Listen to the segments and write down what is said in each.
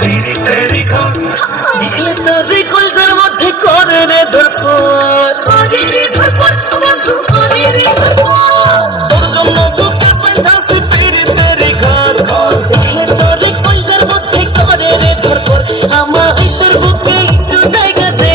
तेरी तेरी घर তোরে কলজার মধ্যে করে রে ধরপর করে রে ধরপর বন্ধু করে রে ধরপর তোর জন্য বুকে বাঁধাছি তেরি তেরি ঘর তোরে কলজার মধ্যে করে রে ধরপর আমার তোর বুকে একটু জায়গা দে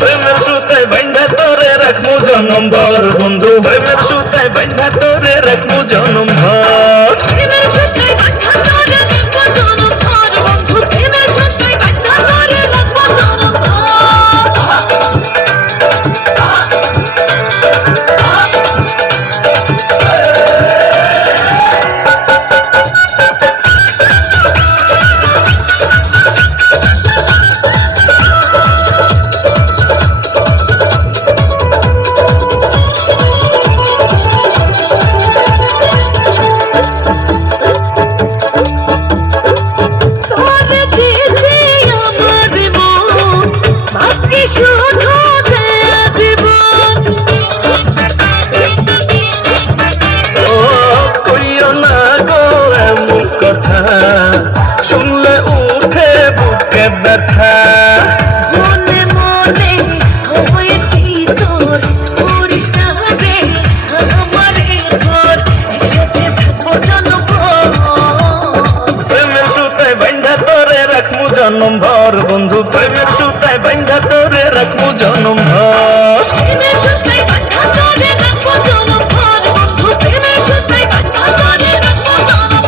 প্রেমের সুতায় বাঁধা তোরে রাখমু জনম ভর বন্ধু প্রেমের সুতায় বাঁধা তোরে রাখমু জনম ভর প্রেমের সুতায় বাঁধা তোরে রাখবো জনম ভর বন্ধু প্রেমের সুতায় বাঁধা তোরে রাখবো জনম ভর তোরে দিছি আমার মন বাকি শুধু দেয়া জীবন ও কইও না গো এমন কথা শুনলে উঠে বুকে ব্যথা মনে মনে হয়েছি তোর করিস না রে আমারে তোর একসাথে থাকবো জনপদ প্রেমের সুতায় বাঁধা তোরে রাখমু জনম ভর বন্ধু প্রেমের সুতায় বাঁধা তোরে রাখমু জনম ভর প্রেমের সুতায় বাঁধা তোরে রাখবো জনম ভর বন্ধু প্রেমের সুতায় বাঁধা তোরে রাখবো জনম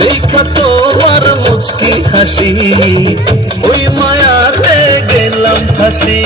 দেখা তোমার মুচকি হাসি ওই মায়াতে গেলাম ফাঁসি